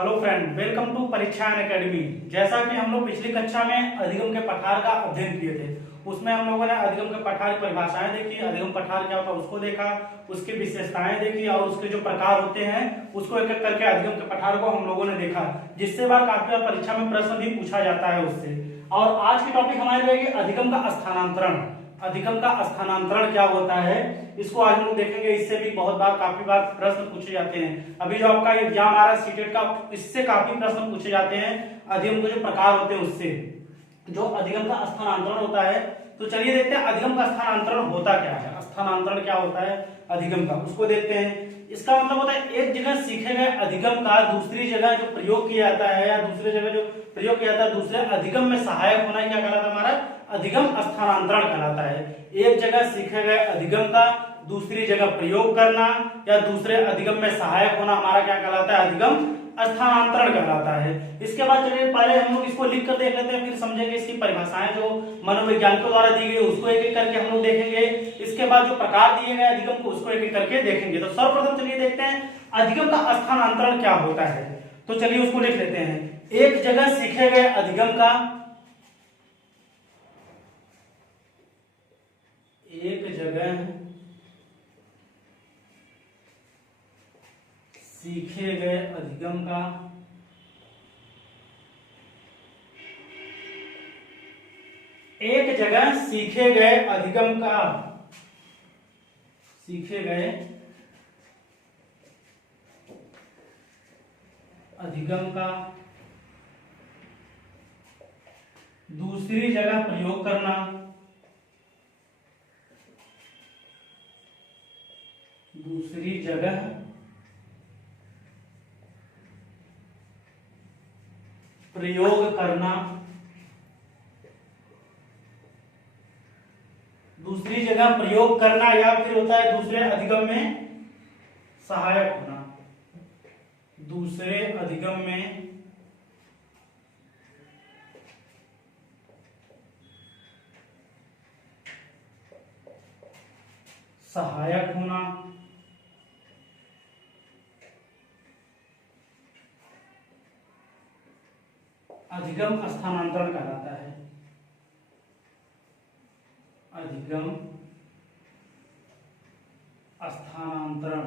Hello friend, welcome to Parikshan academy. जैसा कि हम लोग पिछली कक्षा में अधिगम के पठार का अध्ययन किए थे, उसमें हम लोगों ने अधिगम के पठार की परिभाषाएं देखी, अधिगम पठार क्या होता है उसको देखा, उसकी विशेषताएं देखी और उसके जो प्रकार होते हैं उसको एक एक करके अधिगम के पठार को हम लोगों ने देखा, जिससे बार काफी बार परीक्षा में प्रश्न भी पूछा जाता है उससे। और आज की टॉपिक हमारी रहेगी अधिगम का स्थानांतरण। अधिगम का स्थानांतरण क्या होता है, इसको आज हम लोग देखेंगे। इससे भी बहुत बार काफी बार प्रश्न पूछे जाते हैं। अभी जो आपका एग्जाम आ रहा है सीटेट का, इससे काफी प्रश्न पूछे जाते हैं अधिगम के जो प्रकार होते हैं उससे, जो अधिगम का स्थानांतरण होता है। तो चलिए देखते हैं अधिगम का स्थानांतरण होता क्या है। स्थानांतरण क्या होता है अधिगम का, उसको देखते हैं। इसका मतलब होता है एक जगह सीखे गए अधिगम का दूसरी जगह जो प्रयोग किया जाता है, या दूसरी जगह जो प्रयोग किया जाता है दूसरे अधिगम में सहायक होना, क्या कहलाता है हमारा अधिगम स्थानांतरण कहलाता है। एक जगह सीखे गए अधिगम का दूसरी जगह प्रयोग करना या दूसरे अधिगम में सहायक होना हमारा क्या कहलाता है अधिगम स्थानांतरण कहलाता है। इसके बाद चलिए पहले हम लोग इसको लिख कर देख लेते हैं, फिर समझेंगे इसकी परिभाषाएं जो मनोवैज्ञानिकों द्वारा दी गई उसको एक एक करके हम लोग देखेंगे। इसके बाद जो प्रकार दिए गए अधिगम को उसको एक एक करके देखेंगे। तो सर्वप्रथम चलिए देखते हैं अधिगम का स्थानांतरण क्या होता है। तो चलिए उसको लिख लेते हैं। एक जगह सीखे गए अधिगम का, एक जगह सीखे गए अधिगम का एक जगह सीखे गए अधिगम का सीखे गए अधिगम का दूसरी जगह प्रयोग करना, दूसरी जगह प्रयोग करना, दूसरी जगह प्रयोग करना या फिर होता है दूसरे अधिगम में सहायक होना, दूसरे अधिगम में सहायक होना, अधिगम स्थानांतरण कहलाता है। अधिगम स्थानांतरण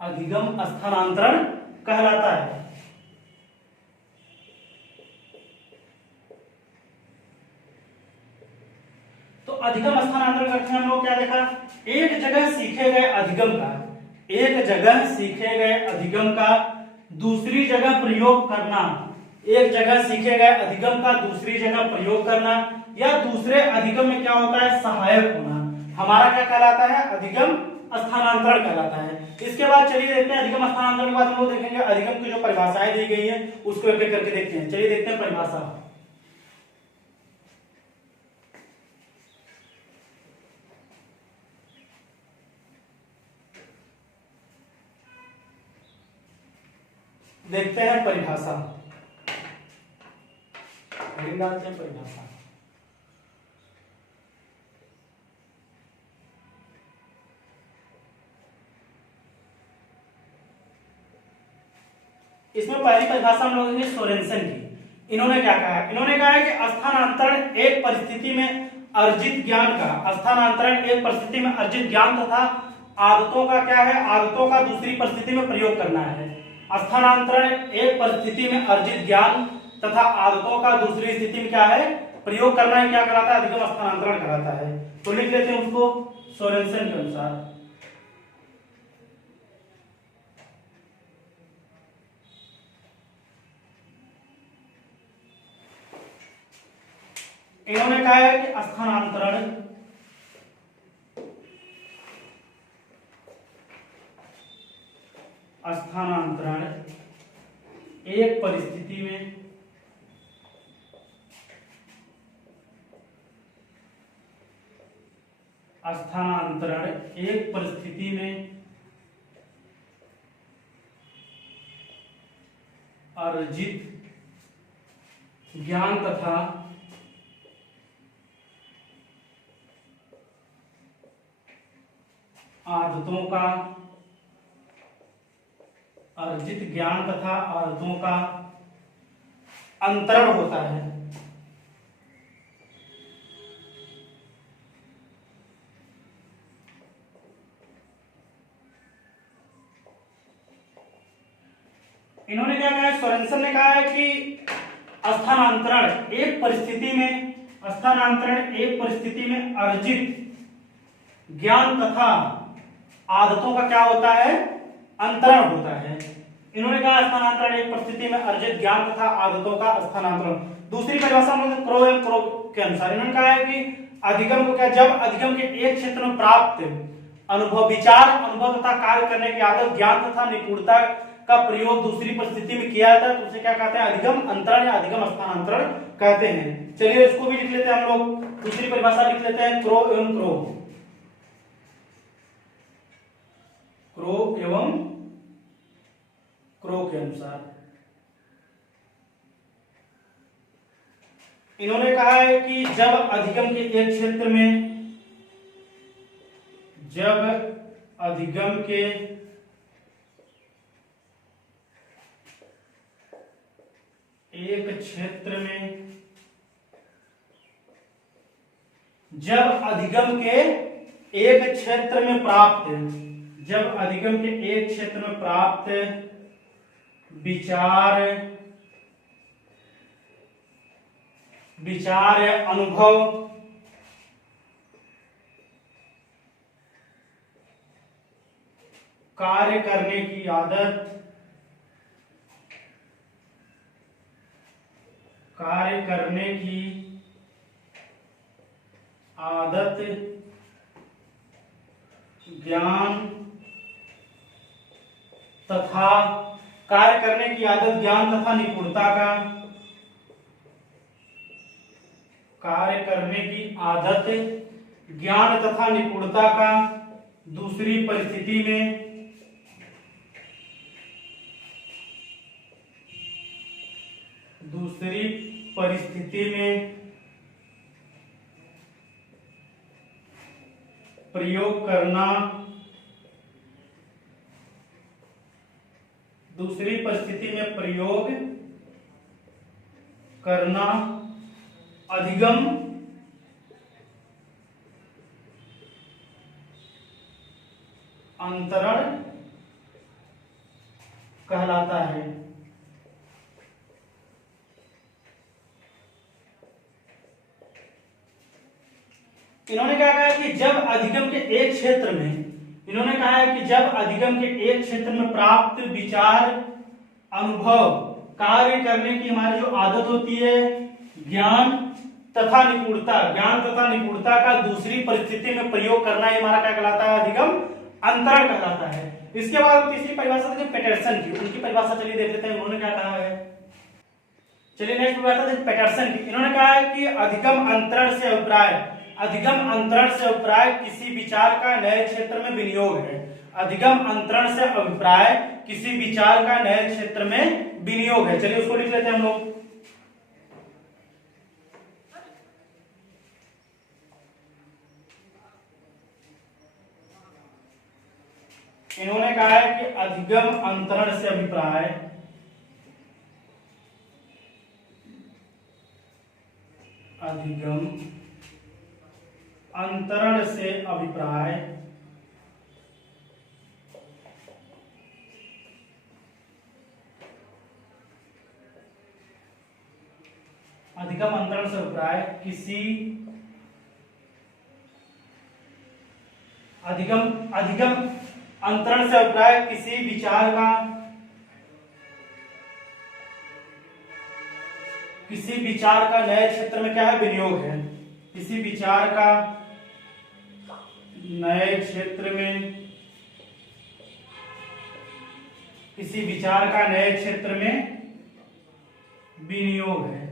अधिगम स्थानांतरण कहलाता है। तो अधिगम स्थानांतरण करते हैं हम लोग क्या देखा, एक जगह सीखे गए अधिगम का, एक जगह सीखे गए अधिगम का दूसरी जगह प्रयोग करना, एक जगह सीखे गए अधिगम का दूसरी जगह प्रयोग करना या दूसरे अधिगम में क्या होता है सहायक होना, हमारा क्या कहलाता है अधिगम स्थानांतरण कहलाता है। इसके बाद चलिए देखते हैं अधिगम स्थानांतरण के बाद हम लोग देखेंगे अधिगम की जो परिभाषाएं दी गई है उसको एक एक करके देखते हैं। चलिए देखते हैं परिभाषा। देखते हैं परिभाषा, डालते हैं परिभाषा। इसमें पहली परिभाषा हम लोग देंगे सोरेनसन की। इन्होंने क्या कहा है, इन्होंने कहा है कि स्थानांतरण एक परिस्थिति में अर्जित ज्ञान का, स्थानांतरण एक परिस्थिति में अर्जित ज्ञान तथा आदतों का क्या है, आदतों का दूसरी परिस्थिति में प्रयोग करना है। स्थानांतरण एक परिस्थिति में अर्जित ज्ञान तथा आदतों का दूसरी स्थिति में क्या है प्रयोग करना है, क्या कहलाता है अधिगम स्थानांतरण कहलाता है। तो लिख लेते हैं उसको सोरेनसन के अनुसार। इन्होंने कहा है कि स्थानांतरण एक परिस्थिति में अर्जित ज्ञान तथा आदतों का अर्जित ज्ञान तथा आदतों का अंतरण होता है। इन्होंने क्या कहा है, सोरेनसन ने कहा है कि स्थानांतरण एक परिस्थिति में अर्जित ज्ञान तथा आदतों का क्या होता है, अंतरण होता है। इन्होंने कहा स्थानांतरण एक परिस्थिति में अर्जित ज्ञान तथा आदतों का स्थानांतरण। दूसरी परिभाषा में क्रो एवं क्रो के अनुसार इन्होंने कहा है कि अधिगम को क्या, जब अधिगम के एक क्षेत्र में प्राप्त अनुभव, विचार, अनुभव तथा कार्य करने की आदत, ज्ञान तथा निपुणता का प्रयोग दूसरी परिस्थिति में किया जाता है तो उसे क्या कहते हैं, अधिगम अंतरण या अधिगम स्थानांतरण कहते हैं। चलिए इसको भी लिख लेते हैं हम लोग, दूसरी परिभाषा लिख लेते हैं, क्रो एवं क्रो। क्रो एवं क्रो के अनुसार इन्होंने कहा है कि जब अधिगम के एक क्षेत्र में, जब अधिगम के एक क्षेत्र में, जब अधिगम के एक क्षेत्र में प्राप्त, जब अधिगम के एक क्षेत्र में प्राप्त विचार या अनुभव कार्य करने की आदत, कार्य करने की आदत, ज्ञान तथा कार्य करने की आदत, ज्ञान तथा निपुणता का, कार्य करने की आदत, ज्ञान तथा निपुणता का दूसरी परिस्थिति में, दूसरी परिस्थिति में प्रयोग करना, दूसरी परिस्थिति में प्रयोग करना अधिगम अंतरण कहलाता है। इन्होंने क्या कहा कि जब अधिगम के एक क्षेत्र में, इन्होंने कहा है कि जब अधिगम के एक क्षेत्र में प्राप्त विचार, अनुभव, कार्य करने की हमारी जो आदत होती है, ज्ञान तथा निपुणता, ज्ञान तथा निपुणता का दूसरी परिस्थिति में प्रयोग करना हमारा क्या कहलाता है, अधिगम अंतरण कहलाता है। इसके बाद तीसरी परिभाषा थी पैटरसन की, उनकी परिभाषा चलिए देख लेते हैं उन्होंने क्या कहा है। चलिए नेक्स्ट परिभाषा थी पैटरसन की। इन्होंने कहा है कि अधिगम अंतरण से अभिप्राय, अधिगम अंतरण से अभिप्राय किसी विचार का नए क्षेत्र में विनियोग है। अधिगम अंतरण से अभिप्राय किसी विचार का नए क्षेत्र में विनियोग है। चलिए उसको लिख लेते हैं हम लोग। इन्होंने कहा है कि अधिगम अंतरण से अभिप्राय, अधिगम अंतरण से अभिप्राय अधिगम अंतरण से अभिप्राय किसी अधिगम अंतरण से अभिप्राय किसी विचार का, किसी विचार का नए क्षेत्र में क्या है, विनियोग है। किसी विचार का नए क्षेत्र में, किसी विचार का नए क्षेत्र में विनियोग है।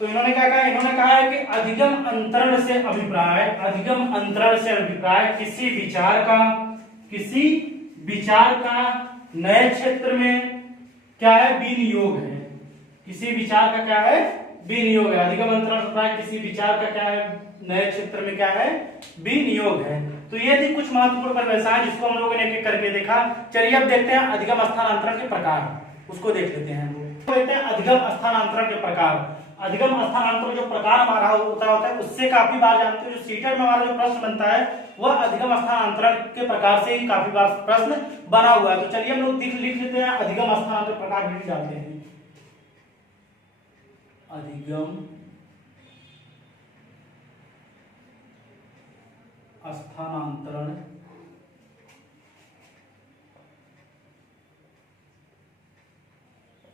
तो इन्होंने क्या कहा, इन्होंने कहा है कि अधिगम अंतरण से अभिप्राय, अधिगम अंतरण से अभिप्राय किसी विचार का नए क्षेत्र में क्या है, विनियोग है। किसी विचार का क्या है, विनियोग है। अधिगम अंतरण अभिप्राय किसी विचार का क्या है, नए क्षेत्र में क्या है, विनियोग है। तो ये थी कुछ महत्वपूर्ण परिभाषाएं जिसको हम लोगों ने एक एक करके देखा। चलिए अब देखते हैं अधिगम स्थानांतरण के प्रकार, उसको देख लेते हैं हम लोग। देखते हैं अधिगम स्थानांतरण के प्रकार। अधिगम स्थानांतरण जो प्रकार हमारा होता है उससे काफी बार जानते हो, जो सीटेट में हमारा जो प्रश्न बनता है वह अधिगम स्थानांतरण के प्रकार से ही काफी बार प्रश्न बना हुआ है। तो चलिए हम लोग लिख लेते हैं अधिगम स्थानांतरण प्रकार भी डालते हैं। अधिगम स्थानांतरण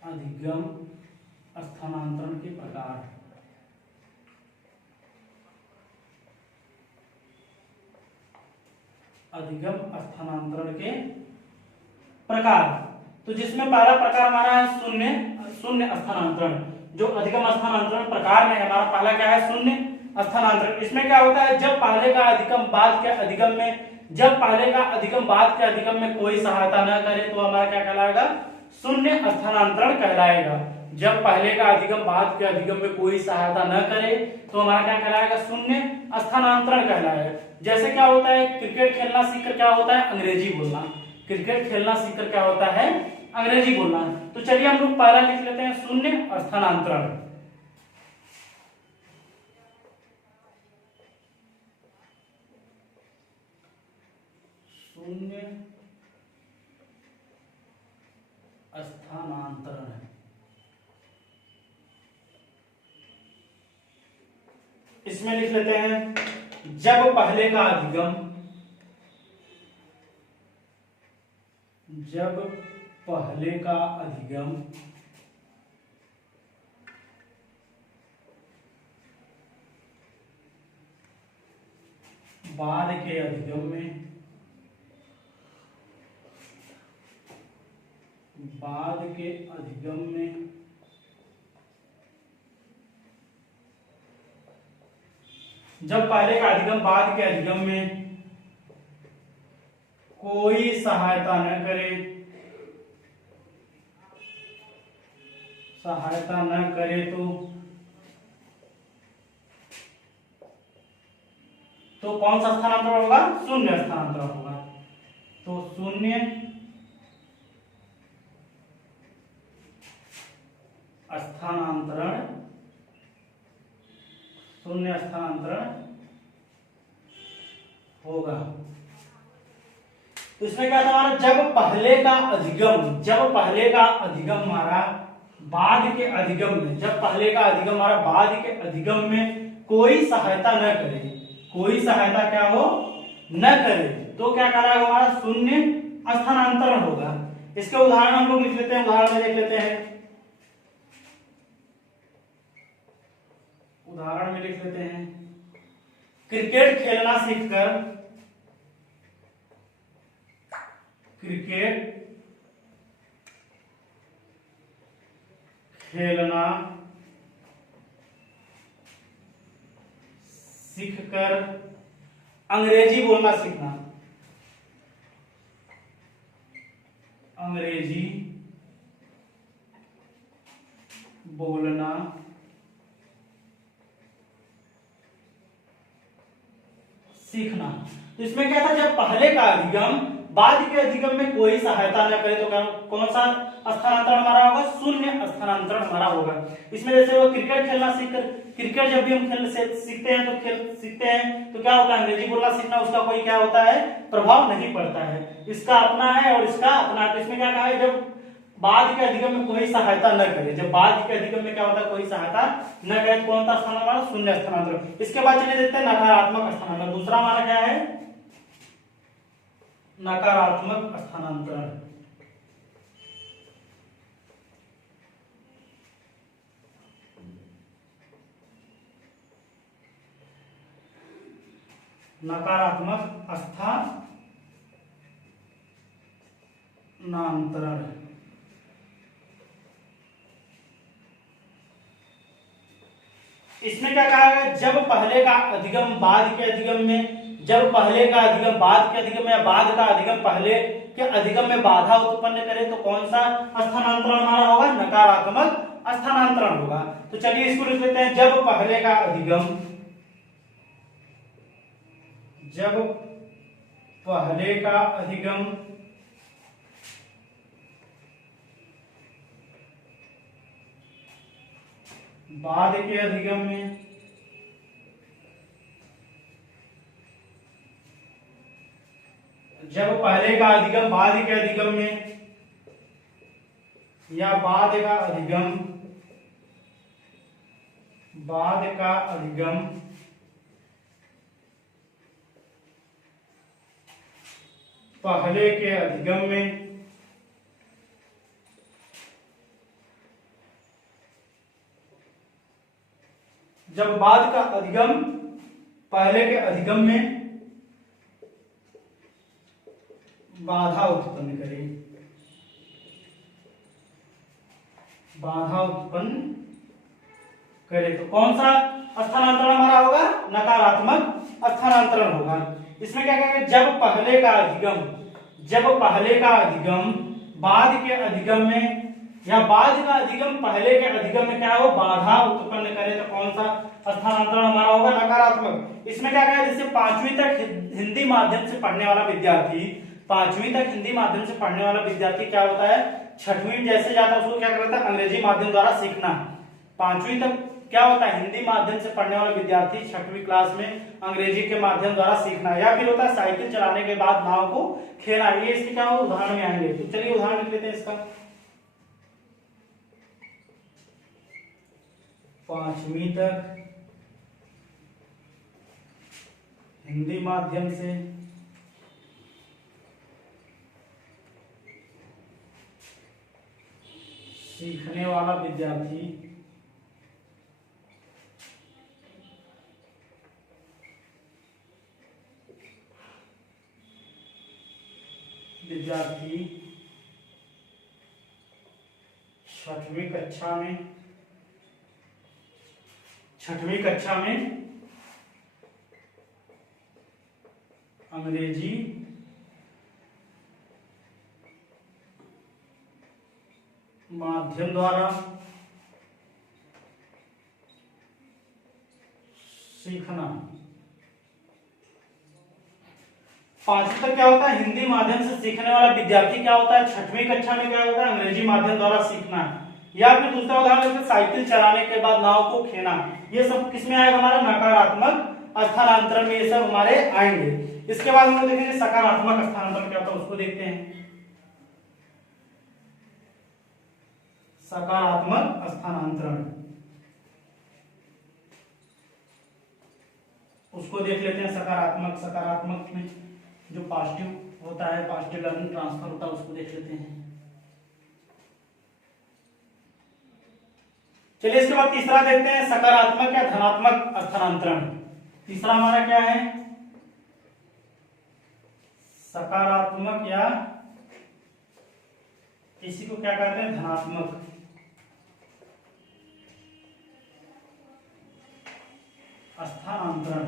अधिगम स्थानांतरण के प्रकार। अधिगम स्थानांतरण के प्रकार, तो जिसमें पहला प्रकार हमारा है शून्य शून्य स्थानांतरण। जो अधिगम स्थानांतरण प्रकार में हमारा पहला क्या है, शून्य स्थानांतरण। इसमें क्या होता है, जब पहले का अधिगम बाद के अधिगम में, जब पहले का अधिगम बाद के अधिगम में कोई सहायता न करे तो हमारा क्या कहलाएगा, शून्य स्थानांतरण कहलाएगा। जब पहले का अधिगम बाद के अधिगम में कोई सहायता न करे तो हमारा क्या कहलाएगा, शून्य स्थानांतरण कहलाएगा। जैसे क्या होता है, क्रिकेट खेलना सीखकर क्या होता है, अंग्रेजी बोलना। क्रिकेट खेलना सीखकर क्या होता है, अंग्रेजी बोलना। तो चलिए हम लोग पहला लिख लेते हैं शून्य स्थानांतरण। शून्य स्थानांतरण इसमें लिख लेते हैं जब पहले का अधिगम, जब पहले का अधिगम बाद के अधिगम में, बाद के अधिगम में जब पहले का अधिगम बाद के अधिगम में कोई सहायता न करे, सहायता न करे तो कौन सा स्थानांतरण होगा, शून्य स्थानांतरण होगा। तो शून्य स्थानांतरण, शून्य स्थानांतरण होगा। तो इसमें क्या था हमारा, जब पहले का अधिगम, जब पहले का अधिगम हमारा बाद के अधिगम में, जब पहले का अधिगम हमारा बाद के अधिगम में कोई सहायता न करे, कोई सहायता क्या हो न करे तो क्या कहलाएगा हमारा, शून्य स्थानांतरण होगा। इसके उदाहरण हम लोग लिख लेते हैं, उदाहरण में देख लेते हैं। उदाहरण में लिख लेते हैं, क्रिकेट खेलना सीखकर, क्रिकेट खेलना सीखकर अंग्रेजी बोलना सीखना, अंग्रेजी बोलना सीखना। तो इसमें क्या था, जब पहले का अधिगम बाद के अधिगम में कोई सहायता न करे तो कौन सा स्थानांतरण हमारा होगा, शून्य स्थानांतरण हमारा होगा। इसमें जैसे वो क्रिकेट खेलना सीखकर, क्रिकेट जब भी हम खेल सीखते हैं तो खेल सीखते हैं तो क्या होता है, अंग्रेजी बोलना सीखना, उसका कोई क्या होता है, प्रभाव नहीं पड़ता है। इसका अपना है और इसका अपना है। तो इसमें क्या कहा है, जब बाद के अधिगम में कोई सहायता न करे, जब बाद के अधिगम में क्या होता है, कोई सहायता न करे, कौन सा स्थान हमारा, शून्य स्थानांतरण। इसके बाद चलिए देखते हैं नकारात्मक स्थानांतरण। दूसरा हमारा क्या है, नकारात्मक स्थानांतरण। नकारात्मक स्थानांतरण इसमें क्या कहा है, जब पहले का अधिगम बाद के अधिगम में, जब पहले का अधिगम बाद के अधिगम में या बाद का अधिगम पहले के अधिगम में बाधा उत्पन्न करे तो कौन सा स्थानांतरण हमारा होगा, नकारात्मक स्थानांतरण होगा। तो चलिए इसको लिख लेते हैं, जब पहले का अधिगम, जब पहले का अधिगम बाद के अधिगम में जब पहले का अधिगम बाद के अधिगम में या बाद का अधिगम पहले के अधिगम में जब बाद का अधिगम पहले के अधिगम में बाधा उत्पन्न करे, बाधा उत्पन्न करे तो कौन सा स्थानांतरण हमारा होगा? नकारात्मक स्थानांतरण होगा। इसमें क्या कहेंगे? जब पहले का अधिगम, जब पहले का अधिगम बाद के अधिगम में या बाद का अधिगम पहले के अधिगम में क्या हो? बाधा उत्पन्न करे तो कौन सा स्थानांतरण हमारा होगा? नकारात्मक। इसमें क्या कहें? जैसे 5वीं तक हिंदी माध्यम से पढ़ने वाला विद्यार्थी, 5वीं तक हिंदी माध्यम से पढ़ने वाला विद्यार्थी क्या होता है? 6वीं जैसे जाता है उसको क्या करता है? अंग्रेजी माध्यम द्वारा सीखना। 5वीं तक क्या होता है? हिंदी माध्यम से पढ़ने वाला विद्यार्थी 6वीं क्लास में अंग्रेजी के माध्यम द्वारा सीखना, या फिर होता है साइकिल चलाने के बाद नाव को खेलना। ये इसके क्या हो? उदाहरण में आएंगे। तो चलिए उदाहरण लिख लेते हैं इसका। 5वीं तक हिंदी माध्यम से सीखने वाला विद्यार्थी छठवीं कक्षा में अंग्रेजी माध्यम द्वारा सीखना। 5वीं तक क्या होता है? हिंदी माध्यम से सीखने वाला विद्यार्थी क्या होता है? 6वीं कक्षा में क्या होता है? अंग्रेजी माध्यम द्वारा सीखना। या फिर दूसरा उदाहरण, साइकिल चलाने के बाद नाव को खेना। ये सब किसमें आएगा? हमारा नकारात्मक स्थानांतरण में ये सब हमारे आएंगे। इसके बाद हम लोग देखेंगे सकारात्मक स्थानांतरण क्या होता है, उसको देखते हैं। सकारात्मक स्थानांतरण उसको देख लेते हैं। सकारात्मक में जो पॉजिटिव होता है, पॉजिटिव लर्निंग ट्रांसफर होता है, उसको देख लेते हैं। चलिए इसके बाद तीसरा देखते हैं, सकारात्मक या धनात्मक स्थानांतरण। तीसरा हमारा क्या है? सकारात्मक या इसी को क्या कहते हैं? धनात्मक स्थानांतरण।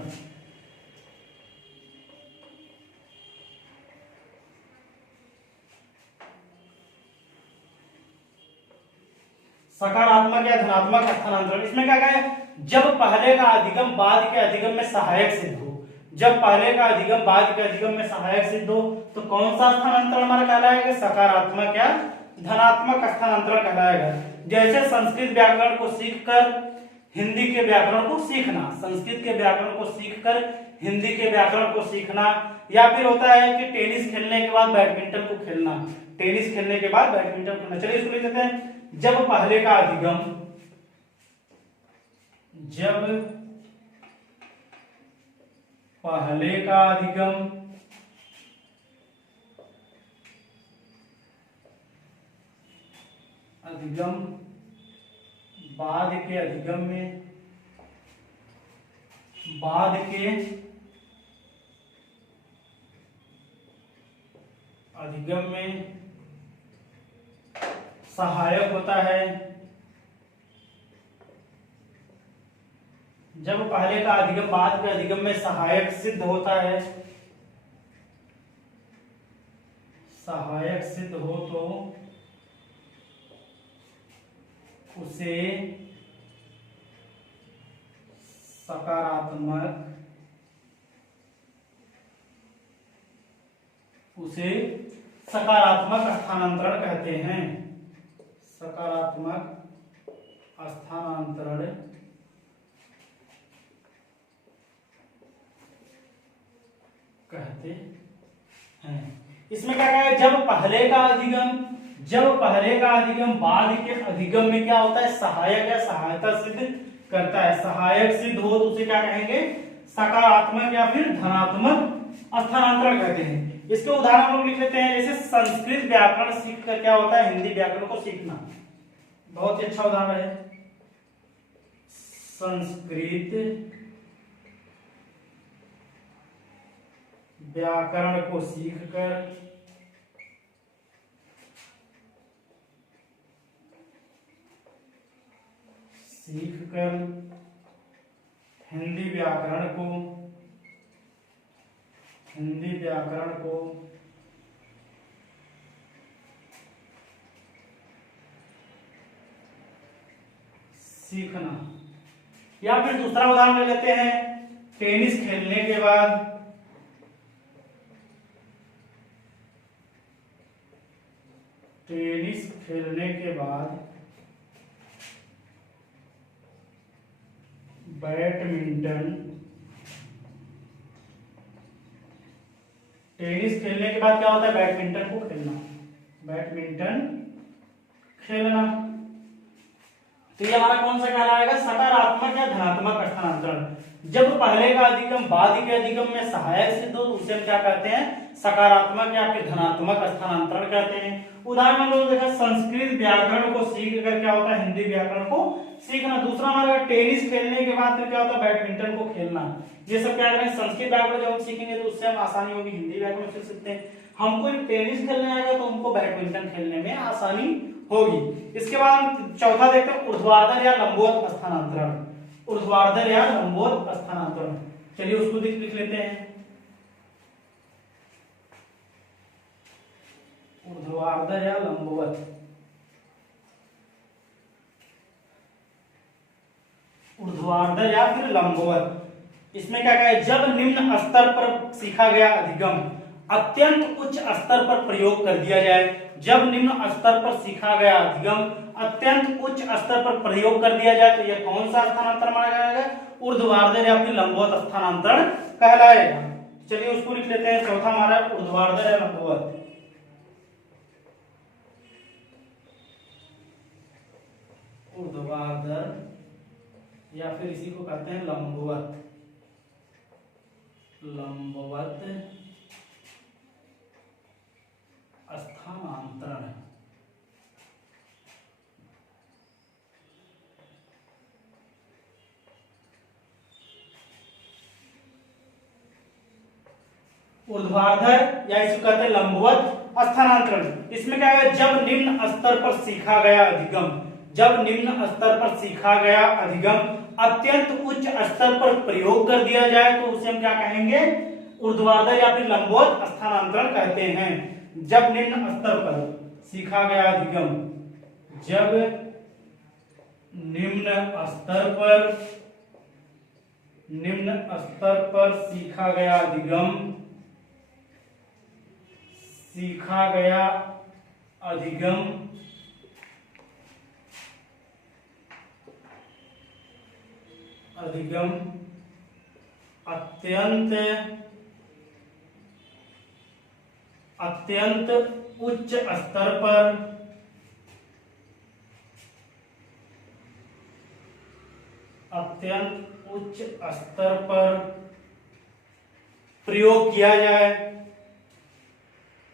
सकारात्मक या धनात्मक स्थानांतरण, इसमें क्या कहें? जब पहले का अधिगम बाद के अधिगम में सहायक सिद्ध हो, जब पहले का अधिगम बाद के अधिगम में सहायक सिद्ध हो तो कौन सा स्थानांतरण हमारा कहलाएगा? सकारात्मक या धनात्मक स्थानांतरण कहलाएगा। जैसे संस्कृत व्याकरण को सीखकर हिंदी के व्याकरण को सीखना, संस्कृत के व्याकरण को सीखकर हिंदी के व्याकरण को सीखना, या फिर होता है कि टेनिस खेलने के बाद बैडमिंटन को खेलना, टेनिस खेलने के बाद बैडमिंटन खेलना। चलिए इसको लिख देते हैं। जब पहले का अधिगम, जब पहले का अधिगम बाद के अधिगम में सहायक होता है। जब पहले का अधिगम बाद के अधिगम में सहायक सिद्ध होता है, सहायक सिद्ध हो तो उसे सकारात्मक स्थानांतरण कहते हैं। सकारात्मक स्थानांतरण कहते हैं। इसमें क्या है, जब पहले का अधिगम बाद के अधिगम में क्या होता है, सहायक या सहायता सिद्ध करता है। सहायक सिद्ध हो तो उसे क्या कहेंगे, सकारात्मक या फिर धनात्मक स्थानांतरण कहते हैं। इसके उदाहरण हम लोग लिख लेते हैं, जैसे संस्कृत व्याकरण सीख कर क्या होता है, हिंदी व्याकरण को सीखना। बहुत ही अच्छा उदाहरण है। संस्कृत व्याकरण को सीखकर हिंदी व्याकरण को सीखना। या फिर दूसरा उदाहरण ले लेते हैं, टेनिस खेलने के बाद बैडमिंटन क्या होता है, बैडमिंटन को खेलना। तो ये हमारा कौन सा कहलाएगा, सकारात्मक या धनात्मक स्थानांतरण। जब पहले का अधिगम बाद के अधिगम में सहायक सिद्ध हो तो उसे हम क्या कहते हैं, सकारात्मक या फिर धनात्मक स्थानांतरण कहते हैं। उदाहरण हम लोग देखा, संस्कृत व्याकरण को सीख कर क्या होता है, हिंदी व्याकरण को सीखना। दूसरा हमारा टेनिस खेलने के बाद फिर क्या होता है, बैडमिंटन को खेलना। ये सब क्या करें, संस्कृत व्याकरण जब हम सीखेंगे तो उससे हम आसानी होगी, हिंदी व्याकरण सीख सकते हैं। हमको टेनिस खेलने आएगा तो हमको बैडमिंटन खेलने में आसानी होगी। इसके बाद चौथा देखते हैं, ऊर्ध्वाधर या लंबवत स्थानांतरण। चलिए उसको लिख लेते हैं। ऊर्ध्वाधर या लंबवत। ऊर्ध्वाधर या फिर लंबवत, इसमें क्या है, जब निम्न स्तर पर सीखा गया अधिगम अत्यंत उच्च स्तर पर प्रयोग कर दिया जाए। जब निम्न स्तर पर सीखा गया अधिगम अत्यंत उच्च स्तर पर प्रयोग कर दिया जाए तो यह कौन सा स्थानांतरण माना जाएगा, ऊर्ध्वाधर या फिर लंबवत स्थानांतरण कहलाएगा। चलिए उसको लिख लेते हैं। चौथा हमारा ऊर्ध्वाधर या लंबवत। ऊर्ध्वाधर या फिर इसी को कहते हैं लंबवत स्थानांतरण। ऊर्ध्वाधर या इसको कहते हैं लंबवत स्थानांतरण। इसमें क्या है, जब निम्न स्तर पर सीखा गया अधिगम अत्यंत उच्च स्तर पर प्रयोग कर दिया जाए तो उसे हम क्या कहेंगे, ऊर्ध्वाधर या फिर लंबवत स्थानांतरण कहते हैं। जब निम्न स्तर पर सीखा गया अधिगम सीखा गया अधिगम अत्यंत उच्च स्तर पर प्रयोग किया जाए,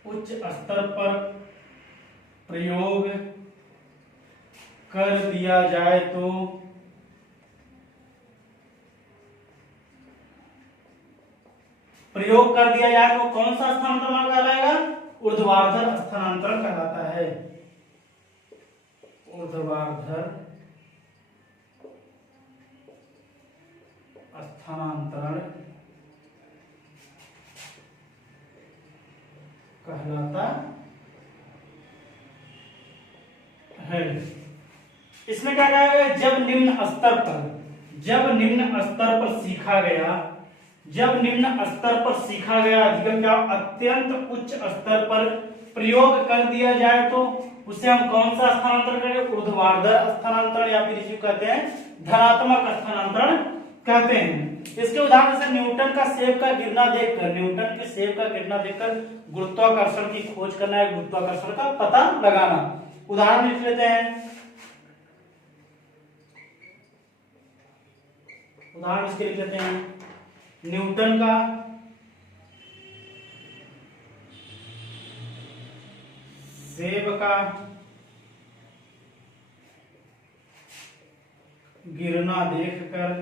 उच्च स्तर पर प्रयोग कर दिया जाए तो कौन सा स्थानांतरण कहलाएगा, ऊर्ध्वाधर स्थानांतरण कहलाता है। ऊर्ध्वाधर स्थानांतरण कहलाता है। इसमें क्या कहा गया, जब निम्न स्तर पर सीखा गया, जब निम्न स्तर पर सीखा गया अधिगम क्या अत्यंत उच्च स्तर पर प्रयोग कर दिया जाए तो उसे हम कौन सा स्थानांतरण करें, ऊर्ध्वाधर स्थानांतरण या फिर इसे कहते हैं धनात्मक स्थानांतरण कहते हैं। इसके उदाहरण से न्यूटन का सेब का गिरना देखकर, न्यूटन के सेब का गिरना देखकर गुरुत्वाकर्षण की खोज करना है, गुरुत्वाकर्षण का पता लगाना। उदाहरण लिख लेते हैं, उदाहरण इसके लिख लेते हैं, न्यूटन का सेब का गिरना देखकर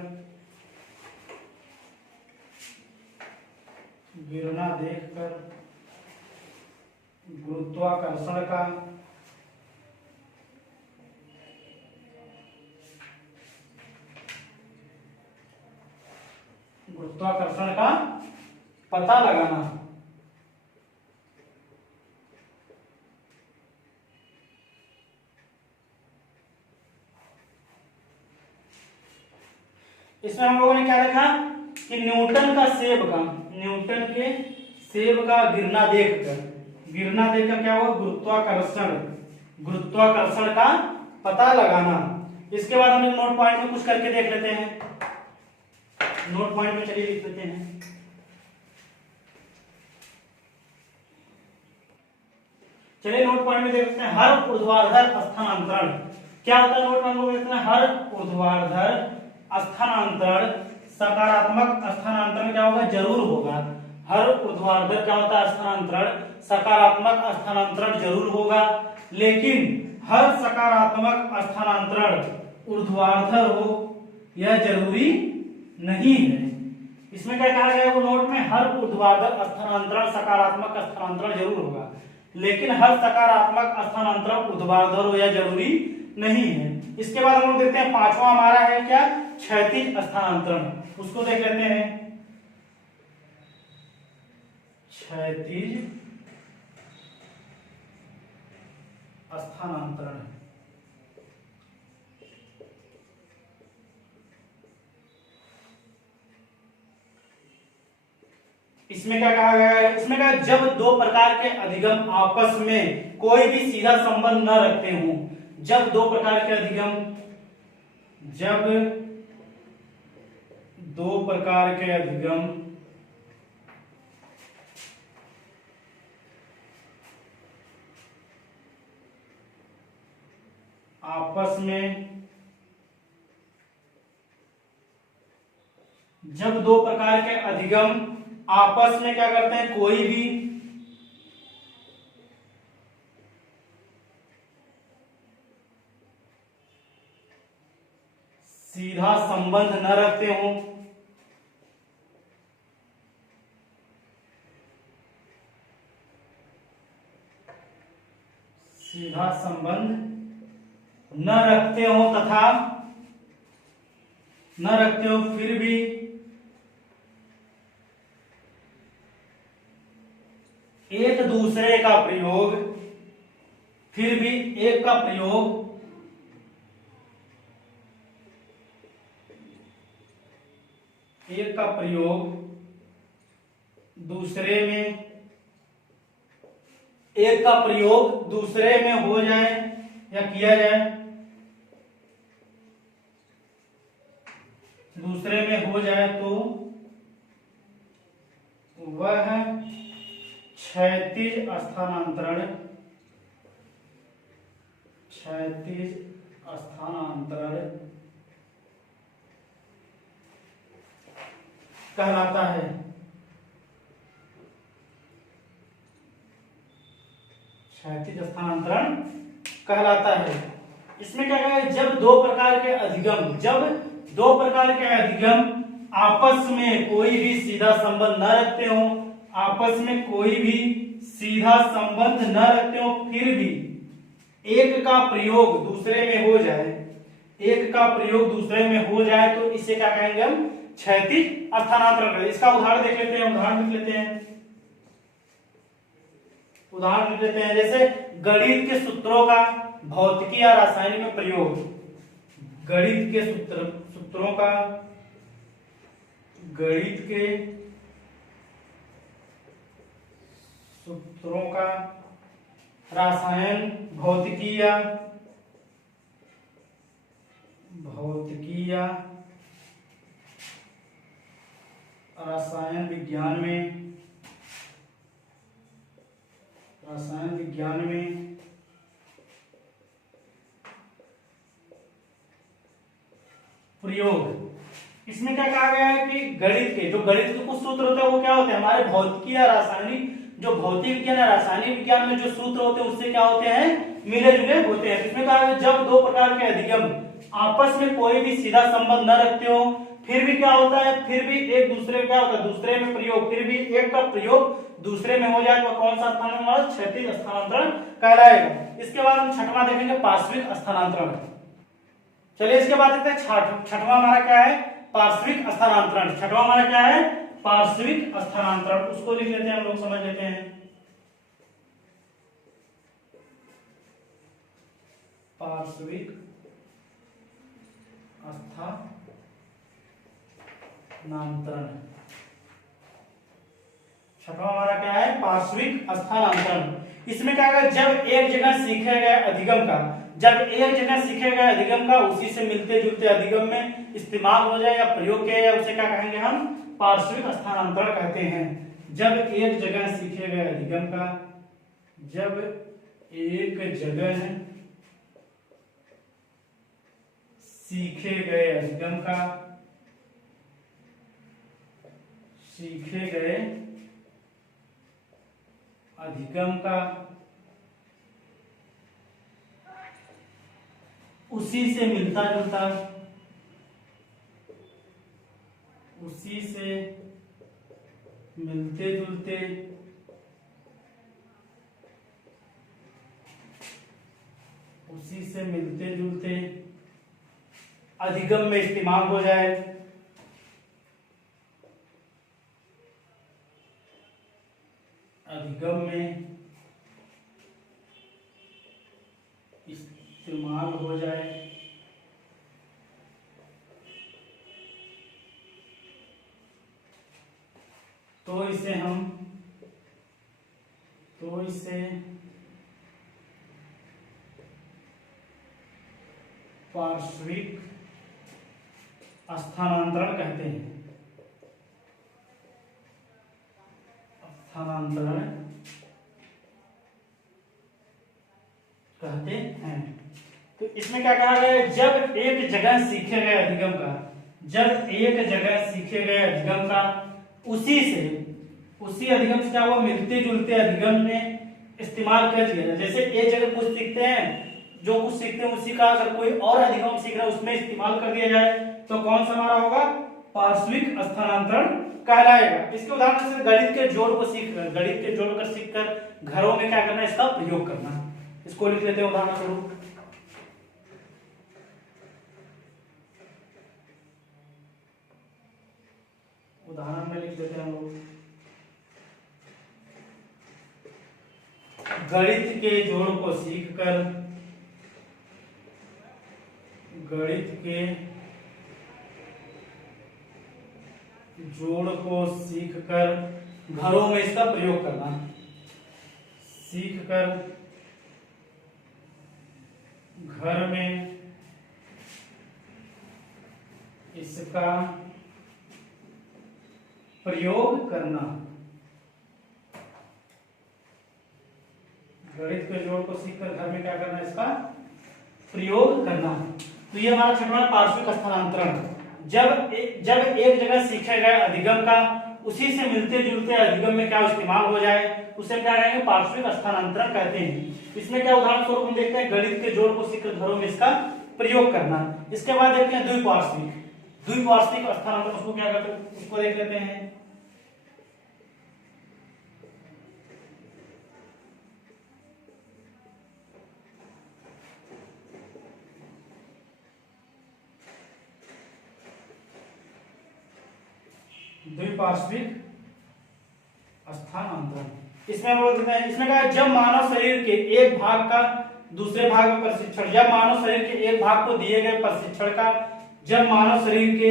गुरुत्वाकर्षण का पता लगाना। इसमें हम लोगों ने क्या देखा कि न्यूटन के सेब का गिरना देखकर क्या हुआ, गुरुत्वाकर्षण का पता लगाना। इसके बाद हम नोट पॉइंट में कुछ करके देख लेते हैं, नोट पॉइंट में चलिए लिख लेते हैं। चलिए नोट पॉइंट में देख लेते हैं, हर ऊर्ध्वाधर स्थानांतरण क्या होता है। नोट में हम लोग देखते हैं, हर ऊर्ध्वाधर स्थानांतरण सकारात्मक स्थानांतरण क्या होगा, जरूर होगा। हर ऊर्ध्वाधर क्या होता है, स्थानांतरण सकारात्मक स्थानांतरण जरूर होगा, लेकिन हर सकारात्मक स्थानांतरण ऊर्ध्वाधर हो यह जरूरी नहीं है। इसमें क्या कहा गया है वो नोट में, हर ऊर्ध्वाधर स्थानांतरण सकारात्मक स्थानांतरण जरूर होगा, लेकिन हर सकारात्मक स्थानांतरण ऊर्ध्वाधर हो यह जरूरी नहीं है। इसके बाद हम लोग देखते हैं पांचवा हमारा है क्या, क्षैतिज स्थानांतरण। उसको देख लेते हैं, क्षैतिज स्थानांतरण। इसमें क्या कहा गया है, इसमें कहा जब दो प्रकार के अधिगम आपस में कोई भी सीधा संबंध न रखते हों, जब दो प्रकार के अधिगम आपस में, जब दो प्रकार के अधिगम आपस में क्या करते हैं, कोई भी सीधा संबंध न रखते हों, सीधा संबंध न रखते हो तथा न रखते हो फिर भी एक दूसरे का प्रयोग, फिर भी एक का प्रयोग दूसरे में, एक का प्रयोग दूसरे में हो जाए या किया जाए, दूसरे में हो जाए तो वह क्षैतिज स्थानांतरण कहलाता है। क्षैतिज स्थानांतरण कहलाता है। इसमें क्या कहा है, जब दो प्रकार के अधिगम आपस में कोई भी सीधा संबंध न रखते हो, आपस में कोई भी सीधा संबंध न रखते हो, फिर भी एक का प्रयोग दूसरे में हो जाए, एक का प्रयोग दूसरे में हो जाए तो इसे क्या कहेंगे हम, क्षैतिज स्थानांतरण। इसका उदाहरण देख लेते हैं, उदाहरण लिख लेते हैं, जैसे गणित के सूत्रों का भौतिकी या रासायनिक में प्रयोग। गणित के सूत्रों का, गणित के सूत्रों का रसायन भौतिकीय रसायन विज्ञान में प्रयोग। इसमें क्या कहा गया है कि गणित के कुछ सूत्र होते हैं वो क्या होते हैं, हमारे भौतिकी या रासायनिक, जो भौतिक विज्ञान या रासायनिक विज्ञान में जो सूत्र होते हैं उससे क्या होते हैं, मिले जुले होते हैं। इसमें कहा है जब दो प्रकार के अधिगम आपस में कोई भी सीधा संबंध न रखते हो, फिर भी क्या होता है, फिर भी एक दूसरे क्या होता है, दूसरे में प्रयोग, फिर भी एक का प्रयोग दूसरे में हो जाए तो कौन सा स्थानांतरण, क्षैतिज स्थानांतरण कहलाएगा। इसके बाद हम छठवां देखेंगे पार्श्विक स्थानांतरण। चलिए इसके बाद देखते हैं छठवां हमारा क्या है, पार्श्विक स्थानांतरण। छठवां हमारा क्या है, पार्श्विक स्थानांतरण। उसको लिख लेते हैं, हम लोग समझ लेते हैं। पार्श्विक स्थानांतरण। छठवां हमारा क्या है, पार्श्विक स्थानांतरण। इसमें क्या है, जब एक जगह सीखे गए अधिगम का उसी से मिलते जुलते अधिगम में इस्तेमाल हो जाए या प्रयोग किया जाए उसे क्या कहेंगे हम, पार्श्विक स्थानांतरण कहते हैं। जब एक जगह सीखे गए अधिगम का, जब एक जगह सीखे गए अधिगम का उसी से मिलते जुलते अधिगम में इस्तेमाल हो जाए, अधिगम में इस्तेमाल हो जाए तो इसे पार्श्विक स्थानांतरण कहते हैं। तो इसमें क्या कहा गया है, जब एक जगह सीखे गए अधिगम का उसी अधिगम से क्या हुआ, मिलते जुलते अधिगम में इस्तेमाल कर दिया जाए। जैसे एक जगह कुछ सीखते हैं उसी का अगर कोई और अधिगम सीख रहा है उसमें इस्तेमाल कर दिया जाए तो कौन सा हमारा होगा, पार्श्विक स्थानांतरण कहलाएगा। इसके उदाहरण से गणित के जोड़ को सीखकर घरों में क्या करना, इसका प्रयोग करना। इसको लिख लेते हैं उदाहरण स्वरूप। उदाहरण में लिख देते हैं हम लोग, गणित के जोड़ को सीखकर घरों में इसका प्रयोग करना, घर में इसका प्रयोग करना। गणित के जोड़ को सीखकर घर में क्या करना, इसका प्रयोग करना। तो ये हमारा छठवां पार्श्विक स्थानांतरण। जब एक जगह सीखे गए अधिगम का उसी से मिलते जुलते अधिगम में क्या इस्तेमाल हो जाए उसे क्या कहेंगे, पार्श्विक स्थानांतरण कहते हैं। इसमें क्या उदाहरण स्वरूप हम देखते हैं, गणित के जोड़ को सीखकर घरों में इसका प्रयोग करना। इसके बाद देखते हैं द्विपार्श्विक स्थानांतरण। उसको क्या करते हैं, उसको देख लेते हैं। द्विपार्श्विक स्थानांतरण। इसमें हम लोग इसमें कहा, जब मानव शरीर के एक भाग का दूसरे भाग में प्रशिक्षण। जब मानव शरीर के एक भाग को दिए गए प्रशिक्षण का जब मानव शरीर के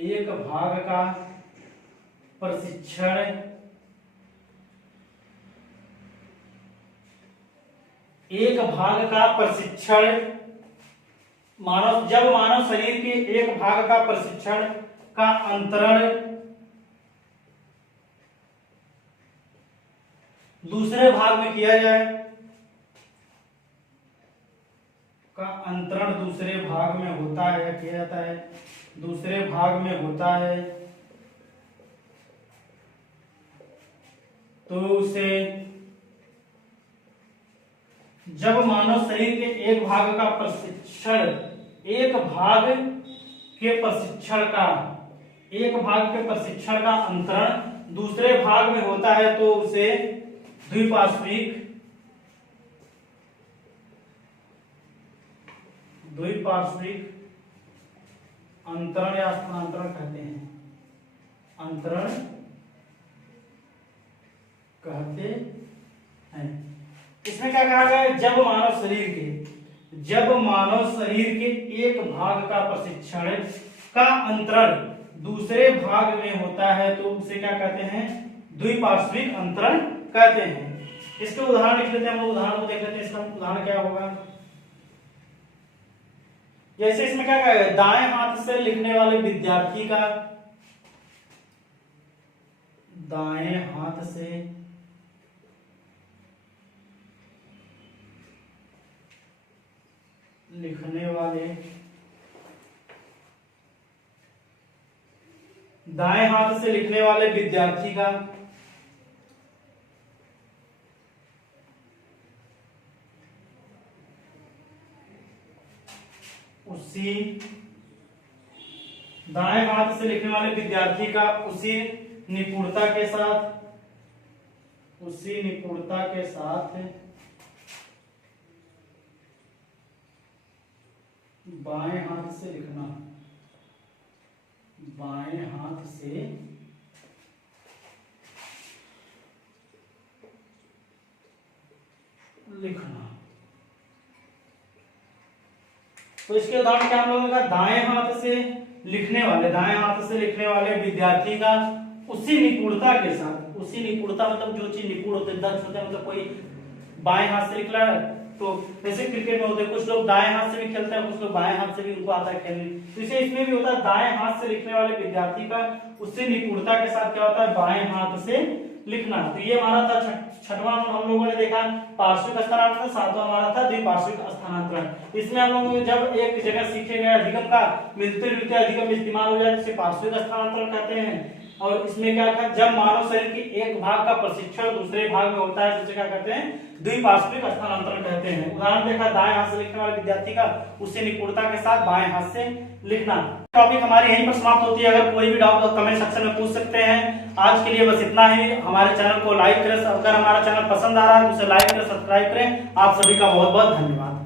एक भाग का प्रशिक्षण जब मानव शरीर के एक भाग का प्रशिक्षण का अंतरण दूसरे भाग में किया जाए, दूसरे भाग में होता है, किया जाता है, दूसरे भाग में होता है, तो उसे जब मानव शरीर के एक भाग का प्रशिक्षण एक भाग के प्रशिक्षण का अंतरण दूसरे भाग में होता है, तो उसे द्विपार्श्विक अंतरण या स्थानांतरण कहते हैं। इसमें क्या कहा गया है? जब मानव शरीर के एक भाग का प्रशिक्षण का अंतरण दूसरे भाग में होता है, तो उसे क्या कहते हैं? द्विपार्श्विक अंतरण कहते हैं। इसके उदाहरण लिख लेते हैं, हम लोग उदाहरण को देख लेते हैं। इसका उदाहरण क्या होगा? जैसे इसमें क्या कहा है? दाएं हाथ से लिखने वाले विद्यार्थी का दाएं हाथ से लिखने वाले विद्यार्थी का उसी दाएं हाथ से लिखने वाले विद्यार्थी का उसी निपुणता के साथ बाएं हाथ से लिखना। तो इसके उदाहरण क्या हम लोगों का? दाएं हाथ से लिखने वाले विद्यार्थी का उसी निपुणता के साथ, उसी निपुणता मतलब जो चीज निपुण होते हैं, दक्ष होते हैं, मतलब कोई बाएं हाथ से लिख रहा है, तो जैसे क्रिकेट में होते हैं कुछ लोग दाएं हाथ से भी खेलते हैं, कुछ लोग बाएं हाथ से भी उनको आता है खेलने, तो इसे इसमें भी होता है दाएं हाथ से लिखने वाले विद्यार्थी का उसी निपुणता के साथ क्या होता है? बाएं हाथ से लिखना। तो ये हमारा था छठवां हम लोगों ने देखा पार्श्विक स्थानांतरण, सातवां हमारा था द्विपार्श्विक स्थानांतरण। इसमें हम लोग जब एक जगह सीखे गए अधिगम का मिलते जुलते अधिगम इस्तेमाल हो जाए जिसे पार्श्विक स्थानांतरण कहते हैं। और इसमें क्या था? जब मानव शरीर के एक भाग का प्रशिक्षण दूसरे भाग में होता है, जिसे क्या कहते हैं? द्विपार्श्विक स्थानांतरण कहते हैं। उदाहरण देखा दाएं हाथ से लिखने वाले विद्यार्थी का उसी निपुणता के साथ बाएं हाथ से लिखना। टॉपिक हमारी यहीं पर समाप्त होती है। अगर कोई भी डाउट हो कमेंट सेक्शन में पूछ सकते हैं। आज के लिए बस इतना ही। हमारे चैनल को लाइक करें, अगर हमारा चैनल पसंद आ रहा है तो उसे लाइक करें, सब्सक्राइब करें। आप सभी का बहुत बहुत धन्यवाद।